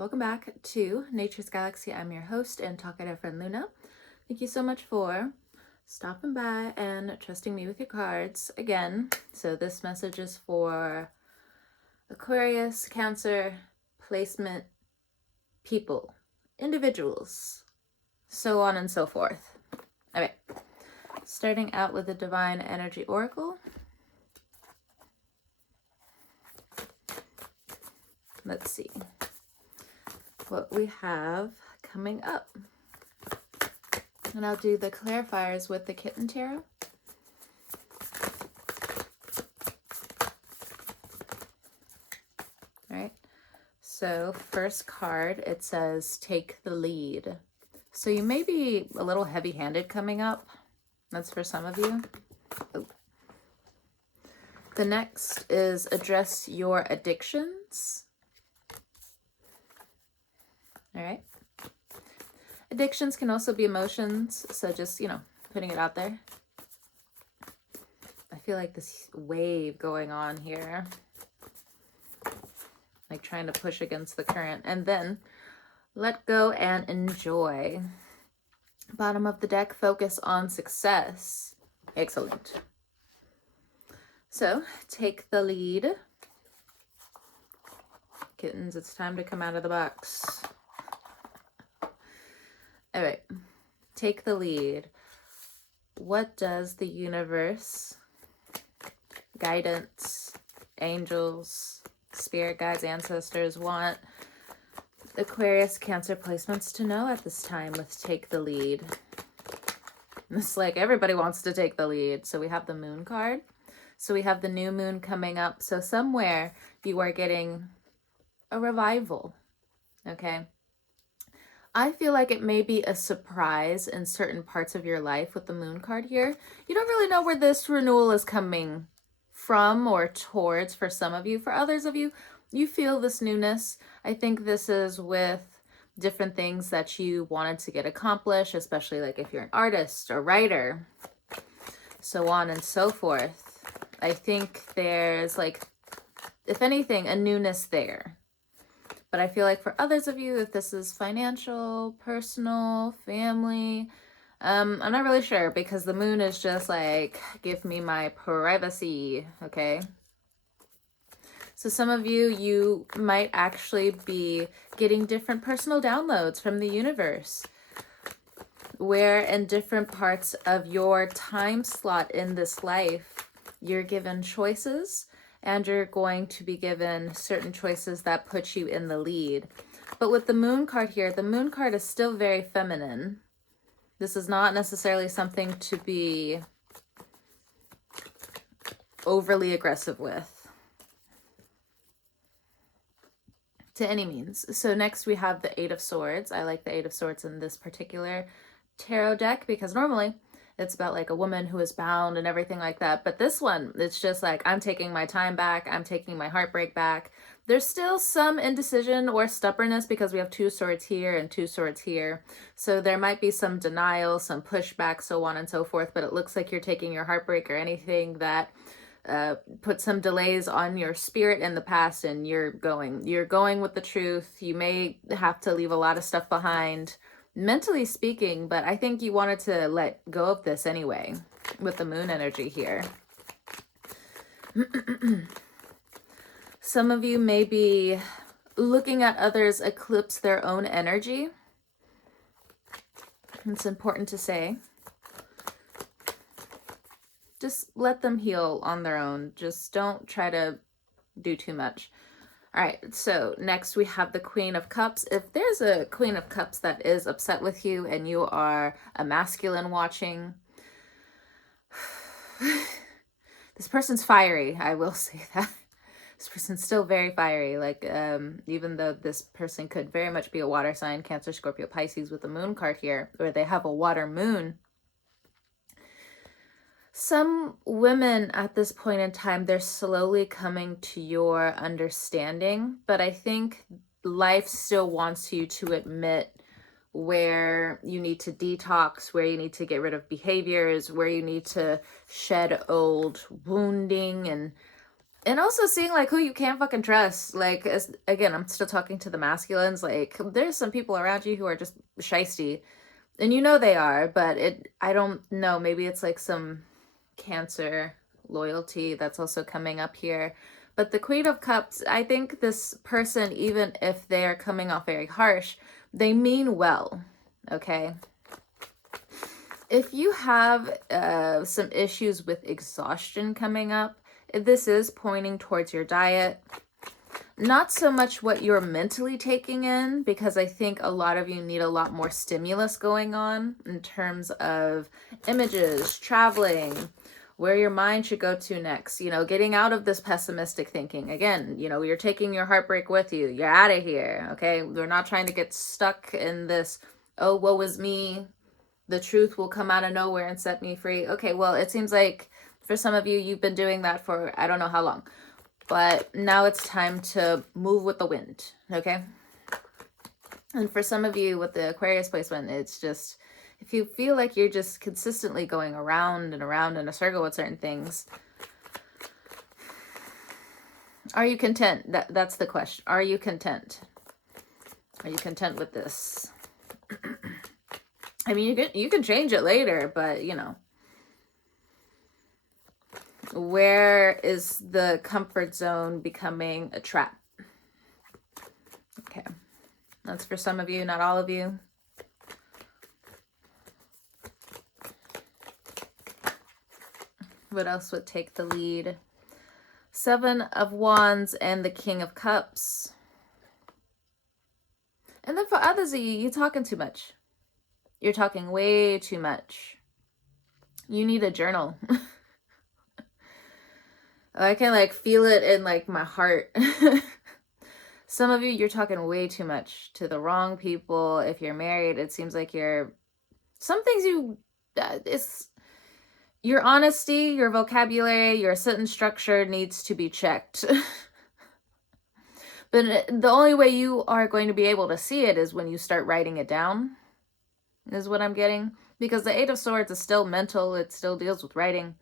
Welcome back to Nature's Galaxy. I'm your host and talkative friend Luna. Thank you so much for stopping by and trusting me with your cards again. So this message is for Aquarius, Cancer, placement, people, individuals, so on and so forth. All right, starting out with the Divine Energy Oracle. Let's see what we have coming up. And I'll do the clarifiers with the Kitten Tarot. All right. So first card, it says take the lead. So you may be a little heavy-handed coming up. That's for some of you. Oh. The next is address your addictions. All right. Addictions can also be emotions, so just, putting it out there. I feel like this wave going on here, like trying to push against the current. And then let go and enjoy. Bottom of the deck, focus on success. Excellent. So take the lead. Kittens, it's time to come out of the box. All right, take the lead. What does the universe, guidance, angels, spirit guides, ancestors want Aquarius, Cancer placements to know at this time with take the lead? It's like everybody wants to take the lead. So we have the moon card. So we have the new moon coming up. So somewhere you are getting a revival, okay? I feel like it may be a surprise in certain parts of your life with the moon card here. You don't really know where this renewal is coming from or towards for some of you. For others of you, you feel this newness. I think this is with different things that you wanted to get accomplished, especially like if you're an artist or writer, so on and so forth. I think there's like, if anything, a newness there. But I feel like for others of you, if this is financial, personal, family, I'm not really sure because the moon is just like, give me my privacy, okay? So some of you, you might actually be getting different personal downloads from the universe, where in different parts of your time slot in this life, you're given choices. And you're going to be given certain choices that put you in the lead. But with the moon card here, the moon card is still very feminine. This is not necessarily something to be overly aggressive with, to any means. So next we have the Eight of Swords. I like the Eight of Swords in this particular tarot deck because normally it's about like a woman who is bound and everything like that. But this one, it's just like, I'm taking my time back. I'm taking my heartbreak back. There's still some indecision or stubbornness because we have two swords here and two swords here. So there might be some denial, some pushback, so on and so forth. But it looks like you're taking your heartbreak or anything that put some delays on your spirit in the past, and you're going with the truth. You may have to leave a lot of stuff behind, mentally speaking, but I think you wanted to let go of this anyway with the moon energy here. Some of you may be looking at others eclipse their own energy. It's important to say. Just let them heal on their own. Just don't try to do too much. All right, so next we have the Queen of Cups. If there's a Queen of Cups that is upset with you and you are a masculine watching, this person's fiery, I will say that. This person's still very fiery. Like, even though this person could very much be a water sign, Cancer, Scorpio, Pisces with the moon card here, where they have a water moon. Some women at this point in time, they're slowly coming to your understanding, but I think life still wants you to admit where you need to detox, where you need to get rid of behaviors, where you need to shed old wounding and And also seeing like who you can't fucking trust. Like, again, I'm still talking to the masculines. Like, there's some people around you who are just shisty, and you know they are. But I don't know. Maybe it's like some Cancer loyalty that's also coming up here. But the Queen of Cups, I think this person, even if they are coming off very harsh, they mean well. Okay. If you have some issues with exhaustion coming up, this is pointing towards your diet. Not so much what you're mentally taking in, because I think a lot of you need a lot more stimulus going on in terms of images, traveling, where your mind should go to next, you know, getting out of this pessimistic thinking. Again, you know, you're taking your heartbreak with you. You're out of here, okay? We're not trying to get stuck in this, oh, woe is me. The truth will come out of nowhere and set me free. Okay, well, it seems like for some of you, you've been doing that for I don't know how long. But now it's time to move with the wind, okay? And for some of you with the Aquarius placement, it's just, if you feel like you're just consistently going around and around in a circle with certain things, are you content? That's the question. Are you content? Are you content with this? I mean, you can change it later, but, you know. Where is the comfort zone becoming a trap? Okay. That's for some of you, not all of you. What else would take the lead? Seven of Wands and the King of Cups. And then for others of you, you're talking too much. You're talking way too much. You need a journal. I can like feel it in like my heart. Some of you, you're talking way too much to the wrong people. If you're married, it seems like some things it's your honesty, your vocabulary, your sentence structure needs to be checked. But the only way you are going to be able to see it is when you start writing it down, is what I'm getting. Because the Eight of Swords is still mental. It still deals with writing.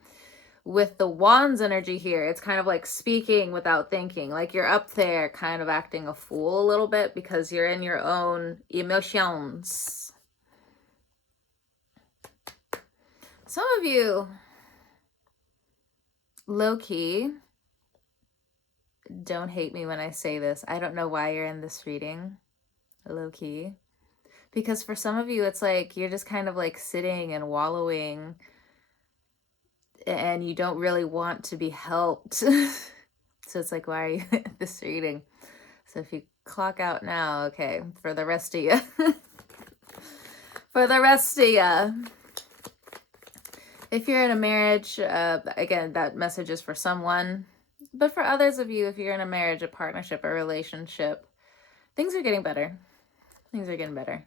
With the Wands energy here, it's kind of like speaking without thinking. Like you're up there kind of acting a fool a little bit because you're in your own emotions. Some of you, low-key, don't hate me when I say this. I don't know why you're in this reading, low-key. Because for some of you, it's like you're just kind of like sitting and wallowing and you don't really want to be helped. So it's like, why are you in this reading? So if you clock out now, okay, for the rest of you. For the rest of you. If you're in a marriage, again, that message is for someone. But for others of you, if you're in a marriage, a partnership, a relationship, things are getting better. Things are getting better.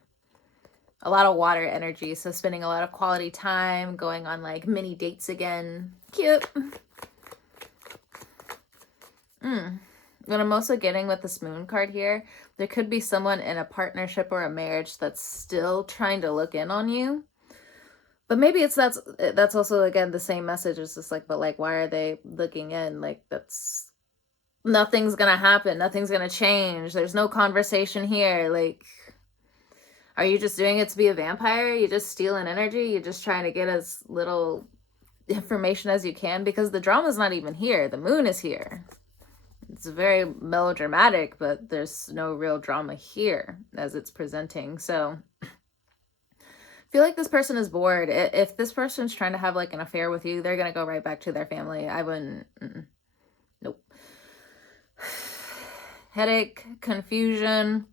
A lot of water energy, so spending a lot of quality time, going on like mini dates again. Cute. What I'm also getting with this moon card here, there could be someone in a partnership or a marriage that's still trying to look in on you. But maybe that's also, again, the same message. It's just like, but like, why are they looking in? Like, nothing's gonna happen. Nothing's gonna change. There's no conversation here. Like, are you just doing it to be a vampire? You're just stealing energy? You're just trying to get as little information as you can? Because the drama's not even here. The moon is here. It's very melodramatic, but there's no real drama here as it's presenting. So I feel like this person is bored. If this person's trying to have like an affair with you, they're going to go right back to their family. I wouldn't. Nope. Headache, confusion.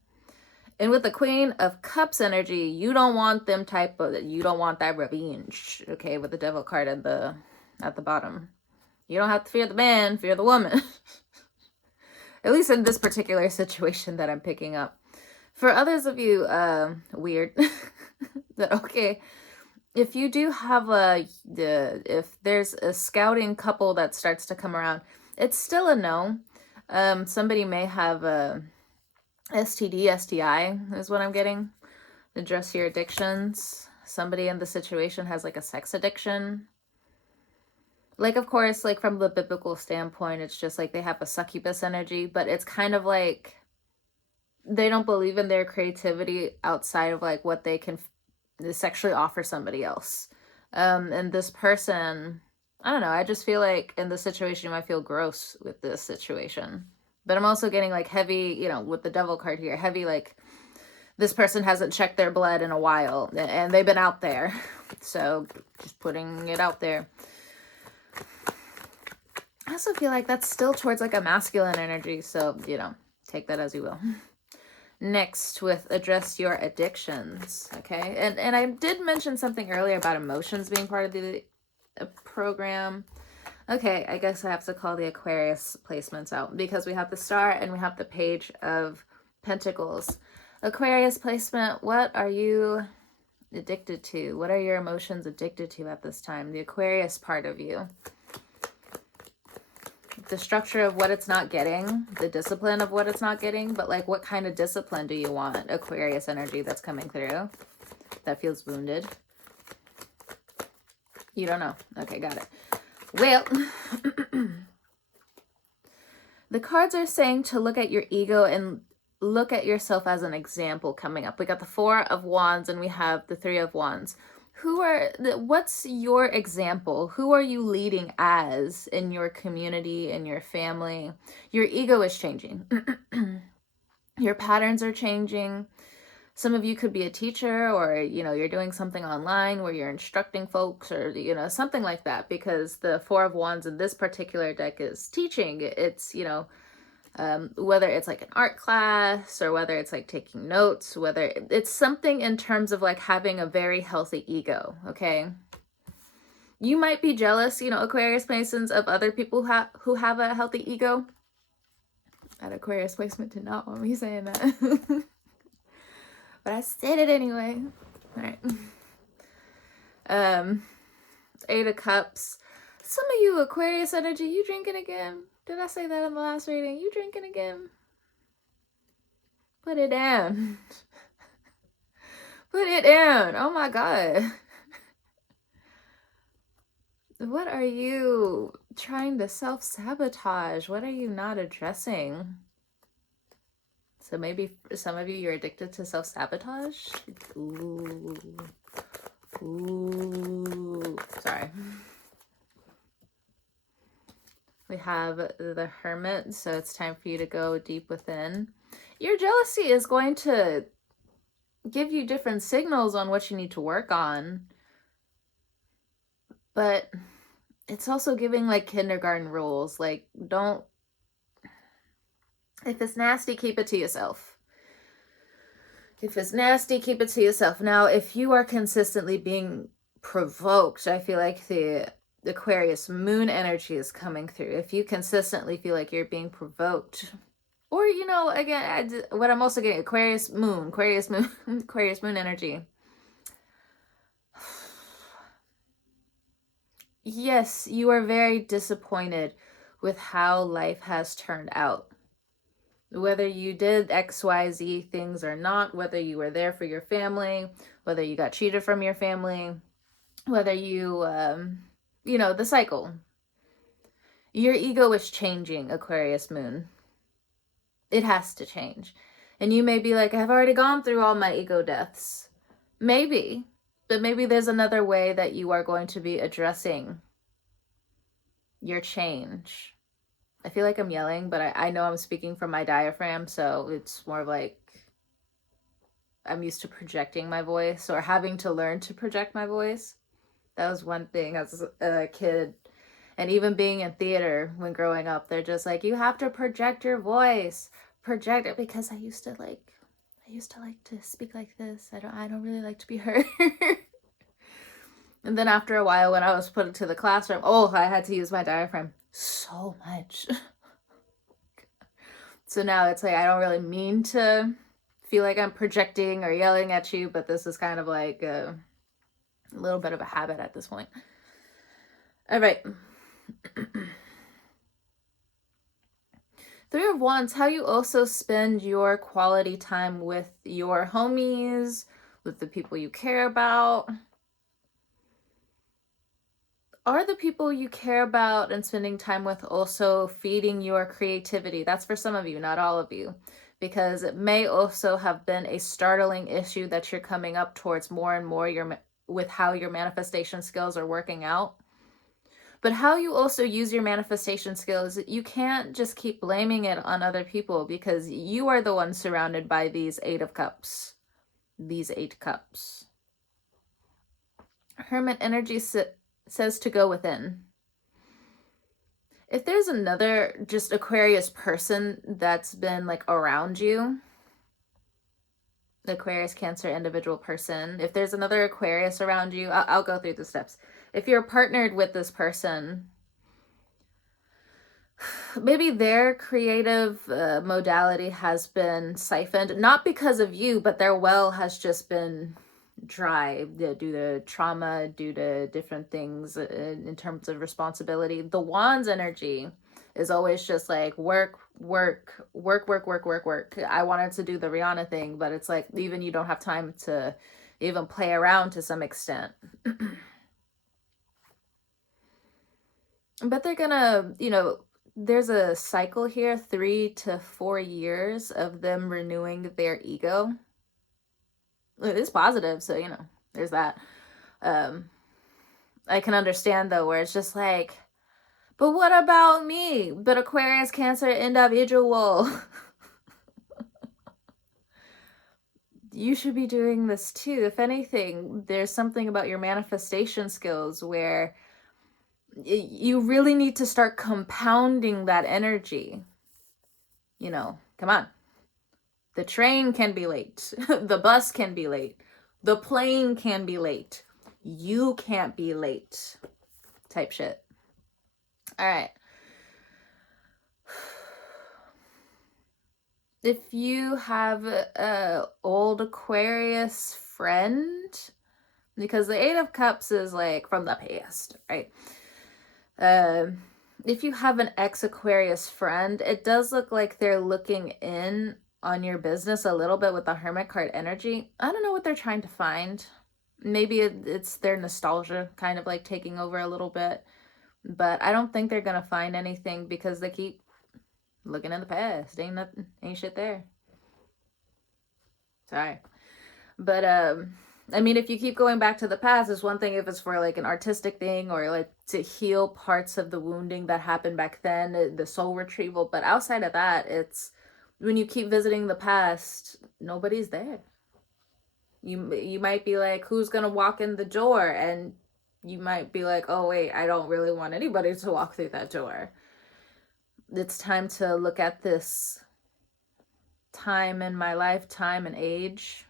And with the Queen of Cups energy, you don't want you don't want that revenge, okay, with the Devil card at the bottom. You don't have to fear the man, fear the woman. At least in this particular situation that I'm picking up. For others of you, weird. Okay, if you do have if there's a scouting couple that starts to come around, it's still a no. Somebody may have a STD, STI is what I'm getting. Address your addictions. Somebody in the situation has like a sex addiction. Like, of course, like from the biblical standpoint, it's just like they have a succubus energy, but it's kind of like they don't believe in their creativity outside of like what they can sexually offer somebody else. And this person, I don't know, I just feel like in this situation you might feel gross with this situation. But I'm also getting like heavy, you know, with the devil card here, heavy like this person hasn't checked their blood in a while and they've been out there. So just putting it out there. I also feel like that's still towards like a masculine energy. So, you know, take that as you will. Next, with address your addictions. Okay. And I did mention something earlier about emotions being part of the program. Okay, I guess I have to call the Aquarius placements out because we have the Star and we have the Page of Pentacles. Aquarius placement, what are you addicted to? What are your emotions addicted to at this time? The Aquarius part of you. The structure of what it's not getting, the discipline of what it's not getting, but like what kind of discipline do you want? Aquarius energy that's coming through that feels wounded. You don't know. Okay, got it. Well, the cards are saying to look at your ego and look at yourself as an example coming up. We got the Four of Wands and we have the Three of Wands. What's your example? Who are you leading as in your community, in your family? Your ego is changing. Your patterns are changing. Some of you could be a teacher, or, you know, you're doing something online where you're instructing folks, or, you know, something like that, because the Four of Wands in this particular deck is teaching. It's, you know, whether it's like an art class or whether it's like taking notes, whether it's something in terms of like having a very healthy ego. Okay. You might be jealous, you know, Aquarius Masons, of other people who have a healthy ego. That Aquarius placement did not want me saying that. But I said it anyway. All right. Eight of Cups. Some of you Aquarius energy, you drinking again? Did I say that in the last reading? You drinking again? Put it down. Put it down. Oh my God. What are you trying to self-sabotage? What are you not addressing? So maybe some of you, you're addicted to self-sabotage. Ooh. Ooh. Sorry. We have the Hermit, so it's time for you to go deep within. Your jealousy is going to give you different signals on what you need to work on. But it's also giving like kindergarten rules. Like, don't, if it's nasty, keep it to yourself. If it's nasty, keep it to yourself. Now, if you are consistently being provoked, I feel like the Aquarius moon energy is coming through. If you consistently feel like you're being provoked, or, you know, again, what I'm also getting, Aquarius moon energy. Yes, you are very disappointed with how life has turned out. Whether you did XYZ things or not, whether you were there for your family, whether you got cheated from your family, whether you, you know, the cycle. Your ego is changing, Aquarius moon. It has to change. And you may be like, I've already gone through all my ego deaths. Maybe. But maybe there's another way that you are going to be addressing your change. I feel like I'm yelling, but I know I'm speaking from my diaphragm, so it's more of like I'm used to projecting my voice or having to learn to project my voice. That was one thing as a kid, and even being in theater when growing up, they're just like, you have to project your voice. Project it, because I used to like to speak like this. I don't really like to be heard. And then after a while, when I was put into the classroom, I had to use my diaphragm so much. So now it's like I don't really mean to feel like I'm projecting or yelling at you, but this is kind of like a little bit of a habit at this point. All right. Three of Wands, how you also spend your quality time with your homies, with the people you care about. Are the people you care about and spending time with also feeding your creativity? That's for some of you, not all of you, because it may also have been a startling issue that you're coming up towards more and more with how your manifestation skills are working out. But how you also use your manifestation skills, you can't just keep blaming it on other people, because you are the one surrounded by these 8 of Cups. These 8 cups. Hermit energy says to go within. If there's another just Aquarius person that's been like around you, Aquarius, Cancer, individual person, if there's another Aquarius around you, I'll go through the steps. If you're partnered with this person, maybe their creative modality has been siphoned, not because of you, but their well has just been dry due to trauma, due to different things in terms of responsibility. The Wands energy is always just like work, work, work, work, work, work, work. I wanted to do the Rihanna thing, but it's like even you don't have time to even play around to some extent. But they're gonna, there's a cycle here, 3 to 4 years of them renewing their ego. It is positive, so there's that. I can understand though, where it's just like, but what about me? But Aquarius, Cancer, individual. You should be doing this too. If anything, there's something about your manifestation skills where you really need to start compounding that energy. Come on. The train can be late. The bus can be late. The plane can be late. You can't be late. Type shit. All right. If you have a old Aquarius friend, because the 8 of Cups is like from the past, right? If you have an ex-Aquarius friend, it does look like they're looking in on your business a little bit with the Hermit card energy. I don't know what they're trying to find. Maybe it's their nostalgia kind of like taking over a little bit. But I don't think they're going to find anything because they keep looking in the past. Ain't shit there. Sorry. But I mean, if you keep going back to the past, it's one thing if it's for like an artistic thing or like to heal parts of the wounding that happened back then, the soul retrieval. But outside of that, it's when you keep visiting the past, nobody's there. You might be like, who's gonna walk in the door? And you might be like, oh wait, I don't really want anybody to walk through that door. It's time to look at this time in my life, time and age.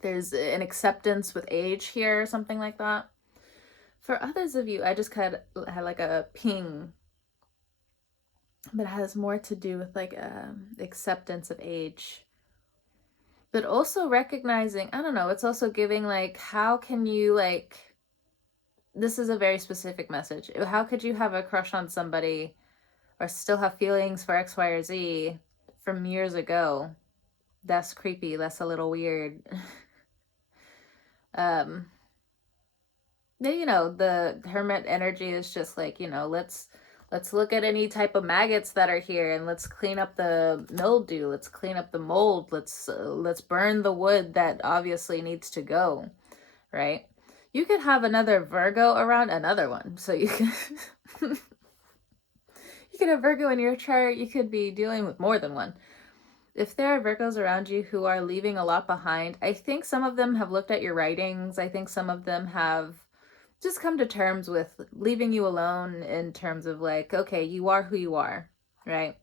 There's an acceptance with age here or something like that. For others of you, I just had like a ping, but it has more to do with like acceptance of age. But also recognizing, I don't know, it's also giving like, how can you like, this is a very specific message. How could you have a crush on somebody or still have feelings for X, Y, or Z from years ago? That's creepy. That's a little weird. The Hermit energy is just like, let's look at any type of maggots that are here and let's clean up the mildew. Let's clean up the mold. Let's burn the wood that obviously needs to go, right? You could have another Virgo around, another one. So you can you could have Virgo in your chart. You could be dealing with more than one. If there are Virgos around you who are leaving a lot behind, I think some of them have looked at your writings. I think some of them have just come to terms with leaving you alone in terms of like, okay, you are who you are, right?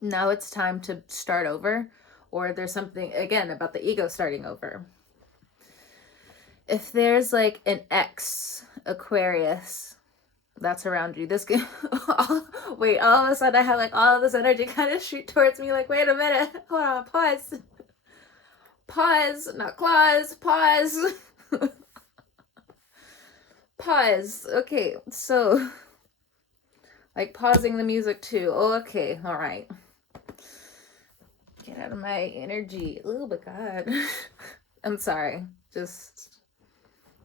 Now it's time to start over, or there's something, again, about the ego starting over. If there's like an ex Aquarius that's around you, this can wait, all of a sudden I have like all of this energy kind of shoot towards me, like, wait a minute, hold on, pause, not clause, pause. Pause. Okay, so like pausing the music too. Oh, okay, all right. Get out of my energy. Oh my god. I'm sorry. Just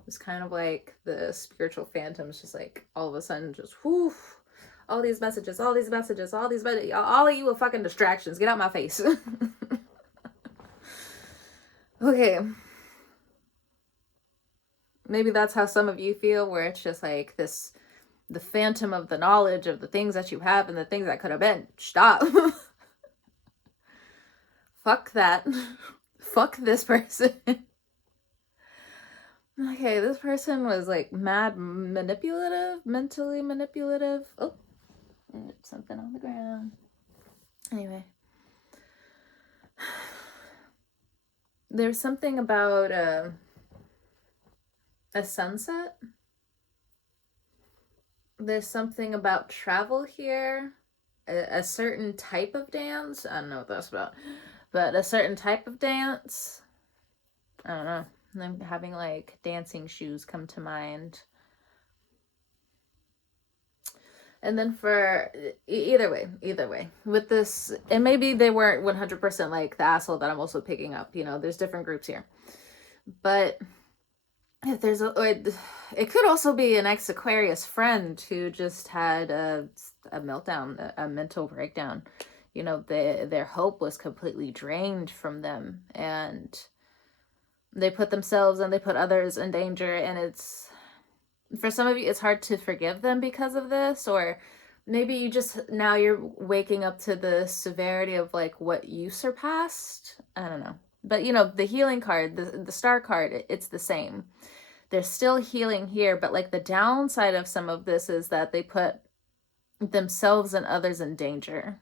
It's kind of like the spiritual phantoms just like all of a sudden just whoo, all these messages, all these messages, all these messages, all of you are fucking distractions. Get out my face. Okay. Maybe that's how some of you feel, where it's just like this, the phantom of the knowledge of the things that you have and the things that could have been. Stop. Fuck that. Fuck this person. Okay, this person was like mad manipulative, mentally manipulative. Oh, something on the ground. Anyway. There's something about a sunset. There's something about travel here. A certain type of dance. I don't know what that's about. But a certain type of dance. I don't know. I'm having like dancing shoes come to mind. And then for either way, with this, and maybe they weren't 100% like the asshole that I'm also picking up. You know, there's different groups here. But if there's it could also be an ex-Aquarius friend who just had a meltdown, a mental breakdown. You know, their hope was completely drained from them, and they put themselves and they put others in danger. And it's, for some of you, it's hard to forgive them because of this, or maybe you just, now you're waking up to the severity of like what you surpassed. I don't know. But you know, the healing card, the star card, it's the same. There's still healing here, but like the downside of some of this is that they put themselves and others in danger.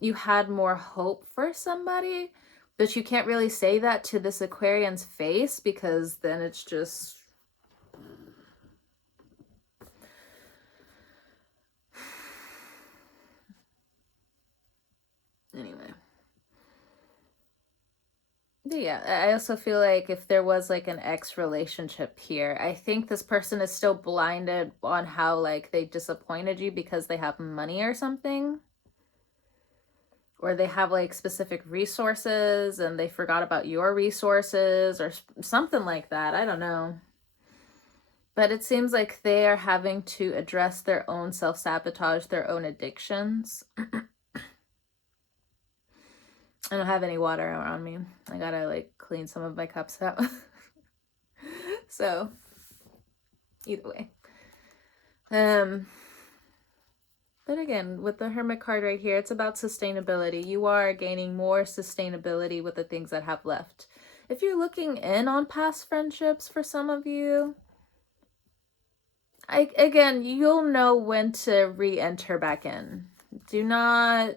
You had more hope for somebody, but you can't really say that to this Aquarian's face, because then it's just... Anyway. Yeah, I also feel like if there was like an ex relationship here, I think this person is still blinded on how like they disappointed you because they have money or something. Or they have like specific resources and they forgot about your resources or something like that. I don't know. But it seems like they are having to address their own self-sabotage, their own addictions. I don't have any water around me. I gotta like clean some of my cups out. So, either way. But again, with the Hermit card right here, it's about sustainability. You are gaining more sustainability with the things that have left. If you're looking in on past friendships for some of you, again, you'll know when to re-enter back in. Do not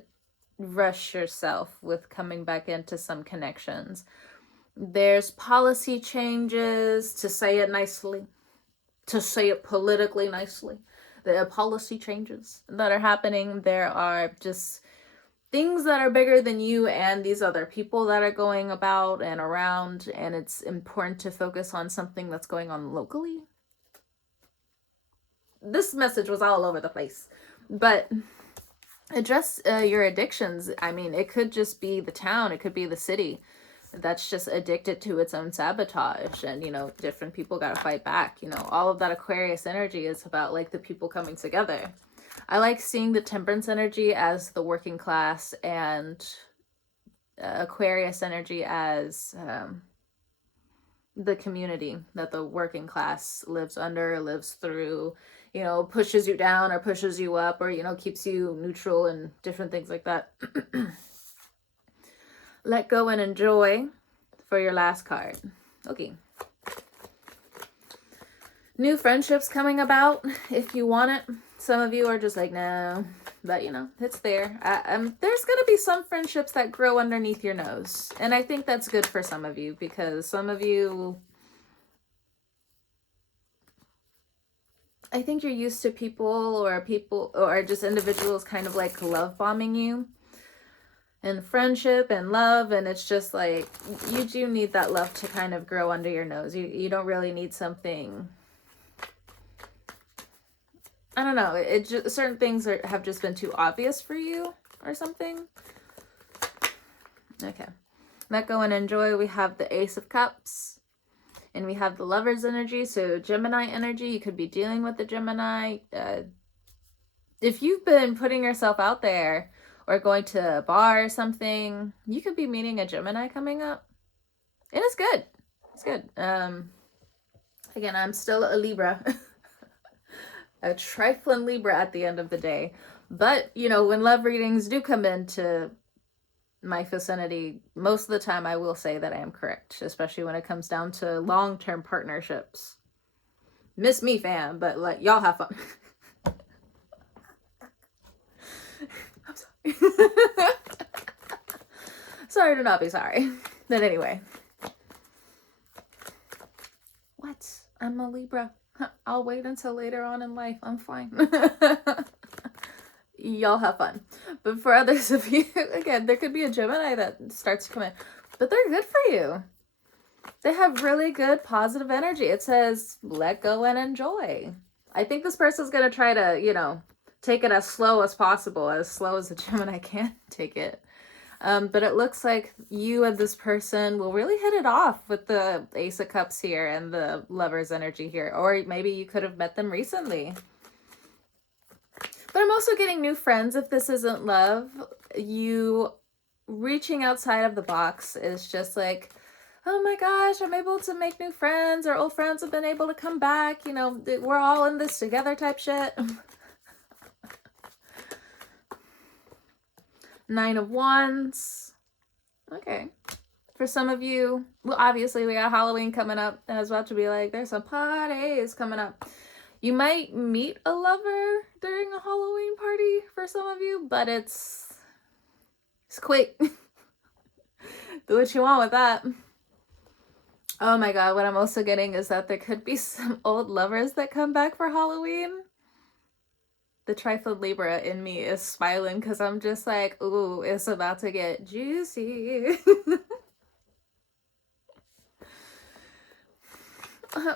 rush yourself with coming back into some connections. There's policy changes, to say it nicely, to say it politically nicely. There are policy changes that are happening. There are just things that are bigger than you and these other people that are going about and around, and it's important to focus on something that's going on locally. This message was all over the place, but address your addictions. I mean, it could just be the town, it could be the city that's just addicted to its own sabotage, and you know, different people got to fight back. You know, all of that Aquarius energy is about like the people coming together. I like seeing the Temperance energy as the working class, and Aquarius energy as the community that the working class lives under, lives through, you know, pushes you down or pushes you up, or you know, keeps you neutral and different things like that. Let go and enjoy for your last card. Okay. New friendships coming about if you want it. Some of you are just like, no, but you know, it's there. There's going to be some friendships that grow underneath your nose. And I think that's good for some of you, because some of you, I think you're used to people or just individuals kind of like love bombing you. And friendship and love, and it's just like, you do need that love to kind of grow under your nose. You don't really need something, I don't know, it just, certain things have just been too obvious for you or something. Okay. let go and enjoy, we have the Ace of Cups. And we have the Lover's energy, so Gemini energy. You could be dealing with the Gemini. If you've been putting yourself out there or going to a bar or something, you could be meeting a Gemini coming up. And it's good. It's good. Again, I'm still a Libra. A trifling Libra at the end of the day. But, you know, when love readings do come into my vicinity, most of the time I will say that I am correct, especially when it comes down to long-term partnerships. Miss me, fam, but like, y'all have fun. I'm sorry. Sorry to not be sorry. But anyway. What? I'm a Libra. I'll wait until later on in life. I'm fine. Y'all have fun. But for others of you, again, there could be a Gemini that starts to come in. But they're good for you. They have really good positive energy. It says, let go and enjoy. I think this person's going to try to, you know, take it as slow as possible, as slow as a Gemini can take it. But it looks like you and this person will really hit it off with the Ace of Cups here and the Lover's energy here. Or maybe you could have met them recently. But I'm also getting new friends if this isn't love. You reaching outside of the box is just like, oh my gosh, I'm able to make new friends. Our old friends have been able to come back. You know, we're all in this together type shit. Nine of Wands. Okay. For some of you, well, obviously we got Halloween coming up. And I was about to be like, there's some parties coming up. You might meet a lover during a Halloween party for some of you, but it's quick. Do what you want with that. Oh my god, what I'm also getting is that there could be some old lovers that come back for Halloween. The trifled Libra in me is smiling because I'm just like, ooh, it's about to get juicy.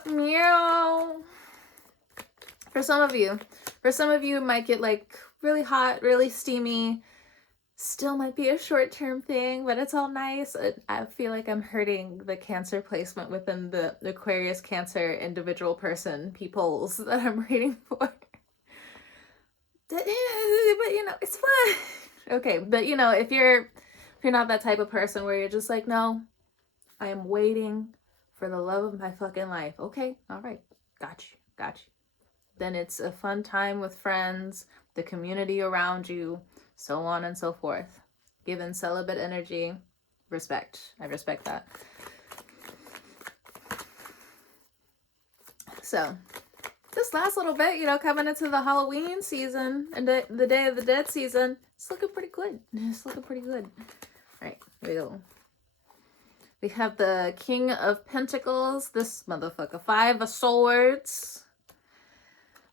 Meow. For some of you, it might get like really hot, really steamy. Still might be a short-term thing, but it's all nice. I feel like I'm hurting the Cancer placement within the Aquarius Cancer individual person peoples that I'm reading for. But you know, it's fun. Okay, but you know, if you're not that type of person where you're just like, no, I am waiting for the love of my fucking life. Okay, all right, got you. Then it's a fun time with friends, the community around you, so on and so forth. Given celibate energy, respect. I respect that. So, this last little bit, you know, coming into the Halloween season and the Day of the Dead season, it's looking pretty good. It's looking pretty good. All right, here we go. We have the King of Pentacles, this motherfucker, 5 of Swords.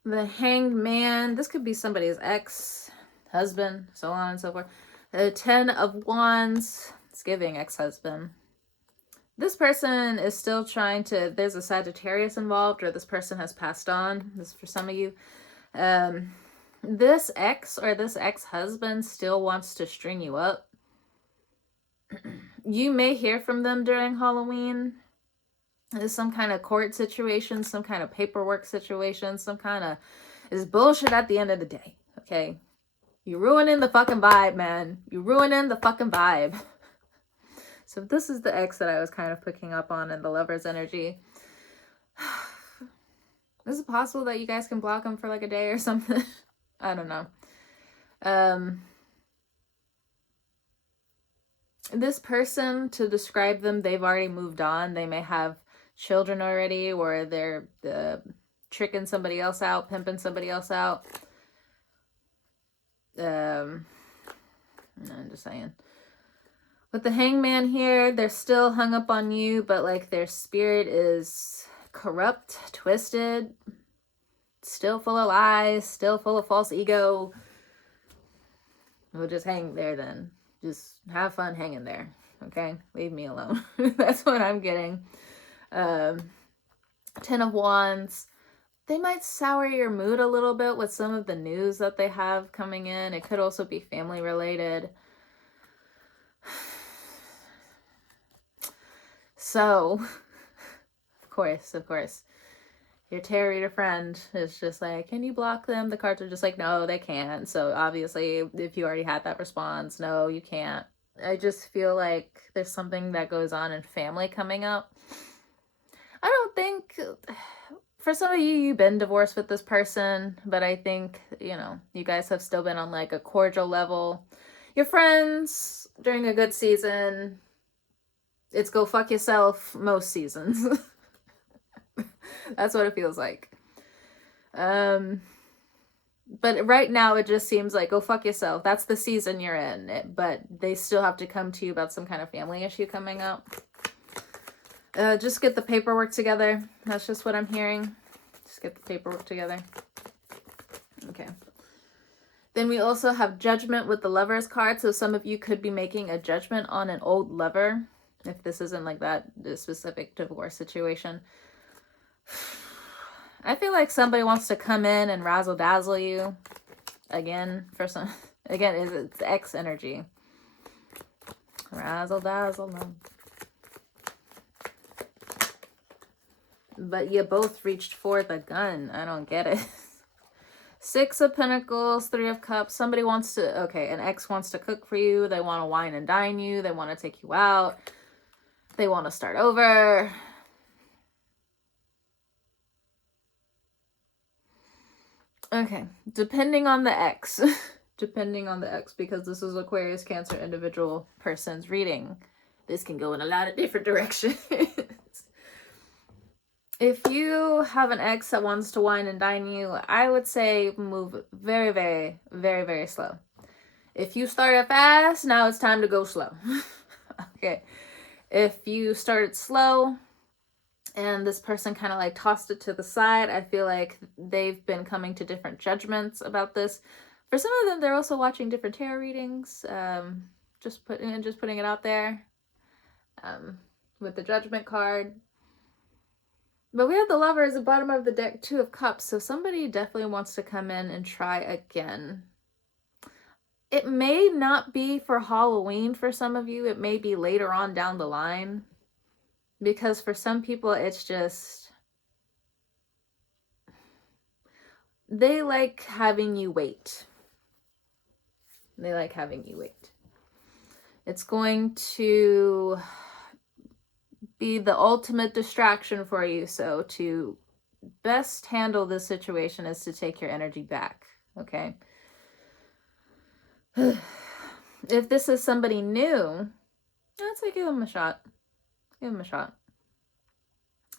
The Hanged Man, this could be somebody's ex-husband, so on and so forth. The 10 of Wands, it's giving ex-husband. This person is still trying to, there's a Sagittarius involved, or this person has passed on. This is for some of you. This ex or this ex-husband still wants to string you up. You may hear from them during Halloween. There's some kind of court situation, some kind of paperwork situation, some kind of, it's bullshit at the end of the day, okay? You're ruining the fucking vibe, man. You're ruining the fucking vibe. So this is the ex that I was kind of picking up on in the Lover's energy. Is it possible that you guys can block them for like a day or something? I don't know. This person, to describe them, they've already moved on. They may have children already, or they're tricking somebody else out, pimping somebody else out. I'm just saying. With the Hangman here, they're still hung up on you, but like their spirit is corrupt, twisted, still full of lies, still full of false ego. We'll just hang there then. Just have fun hanging there, okay? Leave me alone. That's what I'm getting. 10 of Wands. They might sour your mood a little bit with some of the news that they have coming in. It could also be family related. So, of course, your tarot reader friend is just like, can you block them? The cards are just like, no, they can't. So obviously, if you already had that response, no, you can't. I just feel like there's something that goes on in family coming up. I don't think, for some of you, you've been divorced with this person, but I think, you know, you guys have still been on like a cordial level. You're friends during a good season. It's go fuck yourself most seasons. That's what it feels like. But right now it just seems like go fuck yourself. That's the season you're in. But they still have to come to you about some kind of family issue coming up. Just get the paperwork together. That's just what I'm hearing. Just get the paperwork together. Okay. Then we also have Judgment with the Lovers card. So some of you could be making a judgment on an old lover. If this isn't like that, the specific divorce situation. I feel like somebody wants to come in and razzle dazzle you again for some. Again, it's X energy. Razzle dazzle, no. But you both reached for the gun. I don't get it. Six of Pentacles, Three of Cups. Somebody wants to, okay, an ex wants to cook for you. They want to wine and dine you. They want to take you out. They want to start over. Okay, depending on the ex. Depending on the ex, because this is Aquarius, Cancer, individual person's reading. This can go in a lot of different directions. If you have an ex that wants to wine and dine you, I would say move very, very, very, very slow. If you started fast, now it's time to go slow. Okay. If you started slow and this person kind of like tossed it to the side, I feel like they've been coming to different judgments about this. For some of them, they're also watching different tarot readings. Just putting it out there. With the Judgment card. But we have the Lovers at the bottom of the deck, Two of Cups. So somebody definitely wants to come in and try again. It may not be for Halloween for some of you. It may be later on down the line. Because for some people, it's just... they like having you wait. They like having you wait. It's going to be the ultimate distraction for you. So to best handle this situation is to take your energy back. Okay. If this is somebody new, I'd say give them a shot. Give them a shot.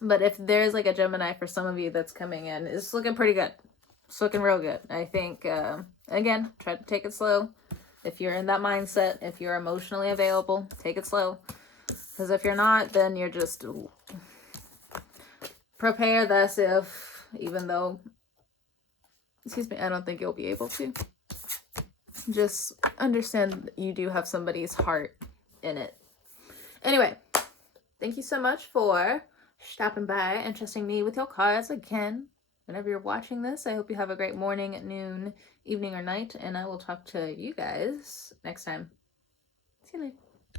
But if there's like a Gemini for some of you that's coming in, it's looking pretty good. It's looking real good. I think, again, try to take it slow. If you're in that mindset, if you're emotionally available, take it slow. Because if you're not, then you're just prepare this if, even though, excuse me, I don't think you'll be able to. Just understand you do have somebody's heart in it. Anyway, thank you so much for stopping by and trusting me with your cards again. Whenever you're watching this, I hope you have a great morning, noon, evening, or night, and I will talk to you guys next time. See you later.